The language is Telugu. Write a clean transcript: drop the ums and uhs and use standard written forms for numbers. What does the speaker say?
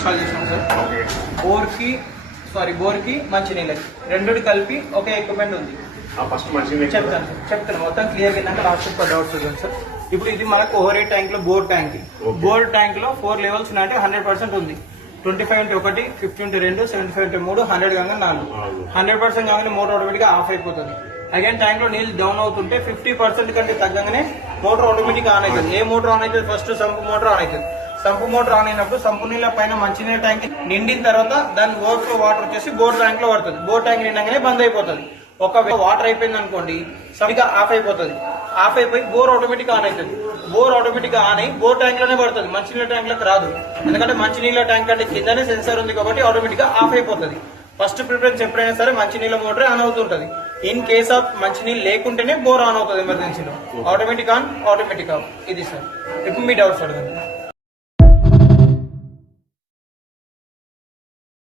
ఇన్స్టాల్ చేసాం సార్. బోర్ కి మంచినీళ్ళకి రెండుకి కలిపి ఒక ఎక్విప్మెంట్ ఉంది. చెప్తాను మొత్తం క్లియర్ అయినాక లాస్ట్ డౌట్స్ చూద్దాం సార్. ఇప్పుడు ఇది మనకు ఓవర్ ట్యాంక్ లో బోర్ ట్యాంక్ లో 4 లెవెల్స్ ఉన్నాయంటే 100% ఉంది. 25 × 1, 50 × 2, 75 × 3, 100 కాగా 4. 100% కాగానే మోటార్ ఆటోమేటిక్ గా ఆఫ్ అయిపోతుంది. అగైన్ ట్యాంక్ లో నీళ్ళు డౌన్ అవుతుంటే 50% కంటే తగ్గగానే మోటార్ ఆటోమేటిక్ ఆన్ అవుతుంది. ఏ మోటార్ ఆన్ అవుతుంది? ఫస్ట్ సంపు మోటార్ ఆన్ అవుతుంది. సంపు మోటార్ ఆన్ అయినప్పుడు సంపు నీళ్ళ పైన మంచినీళ్ళ ట్యాంక్ నిండిన తర్వాత దాని ఓవర్ఫ్లో వాటర్ వచ్చేసి బోర్ ట్యాంక్ లో పడుతుంది. బోర్ ట్యాంక్ నిండగానే బంద్ అయిపోతుంది. ఒకవేళ వాటర్ అయిపోయింది అనుకోండి సరిగా ఆఫ్ అయిపోతుంది. ఆఫ్ అయిపోయి బోర్ ఆటోమేటిక్ ఆన్ అవుతుంది. బోర్ ఆటోమేటిక్ ఆన్ అయ్యి బోర్ ట్యాంక్ లోనే పడుతుంది, మంచినీళ్ళ ట్యాంక్ లోకి రాదు. ఎందుకంటే మంచినీళ్ళ ట్యాంక్ అంటే కిందనే సెన్సార్ ఉంది కాబట్టి ఆటోమేటిక్ గా ఆఫ్ అయిపోతుంది. ఫస్ట్ ప్రిఫరెన్స్ ఎప్పుడైనా సరే మంచినీళ్ళ మోటరే ఆన్ అవుతుంటది. ఇన్ కేస్ ఆఫ్ మంచినీళ్ళు లేకుంటేనే బోర్ ఆన్ అవుతుంది. ఎమర్జెన్సీలో ఆటోమేటిక్ ఆన్, ఆటోమేటిక్ ఆఫ్. ఇది సార్. ఇప్పుడు మీ డౌట్స్ అడగండి.